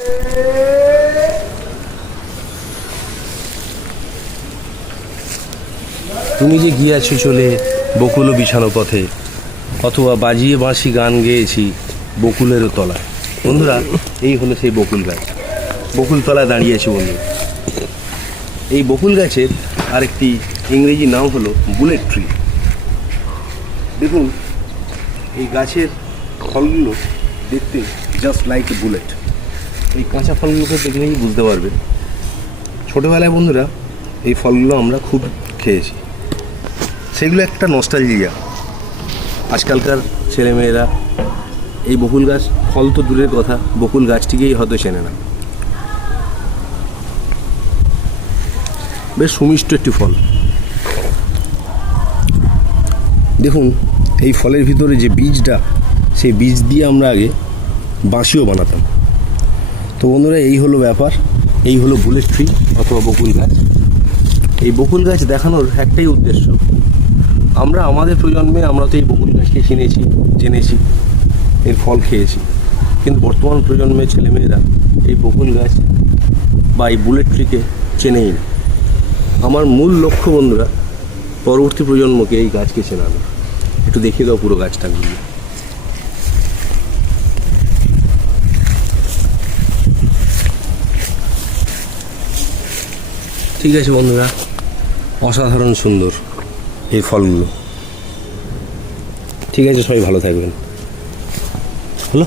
তুমি যে গিয়েছো চলে বকুল বিছানো পথে, অথবা বাজিয়ে বাঁশি গান গেয়েছি বকুলেরও তলায়। বন্ধুরা, এই হলো সেই বকুল গাছ। বকুল তলায় দাঁড়িয়েছি বন্ধু। এই বকুল গাছের আরেকটি ইংরেজি নাম হলো বুলেট ট্রি। দেখুন, এই গাছের ফলগুলো দেখতে জাস্ট লাইক এ বুলেট। এই কাঁচা ফলগুলোকে দেখলেই বুঝতে পারবেন। ছোটোবেলায় বন্ধুরা এই ফলগুলো আমরা খুব খেয়েছি, সেগুলো একটা নস্টালজিয়া। আজকালকার ছেলেমেয়েরা এই বকুল গাছ, ফল তো দূরের কথা, বকুল গাছটিকেই হয়তো চেনে না। বেশ সুমিষ্ট একটি ফল। দেখুন, এই ফলের ভিতরে যে বীজটা, সেই বীজ দিয়ে আমরা আগে বাঁশিও বানাতাম। তো বন্ধুরা, এই হলো ব্যাপার। এই হলো বুলেট ট্রি অথবা বকুল গাছ। এই বকুল গাছ দেখানোর একটাই উদ্দেশ্য, আমরা আমাদের প্রজন্মে আমরা তো এই বকুল গাছকে জেনেছি, এর ফল খেয়েছি, কিন্তু বর্তমান প্রজন্মের ছেলেমেয়েরা এই বকুল গাছ বা এই বুলেট ট্রিকে চেনেই না। আমার মূল লক্ষ্য বন্ধুরা, পরবর্তী প্রজন্মকে এই গাছকে চেনানো। একটু দেখিয়ে দাও পুরো গাছটা ঘুরিয়ে। ঠিক আছে বন্ধুরা, অসাধারণ সুন্দর এই ফলগুলো। ঠিক আছে, সবাই ভালো থাকবেন। হলো।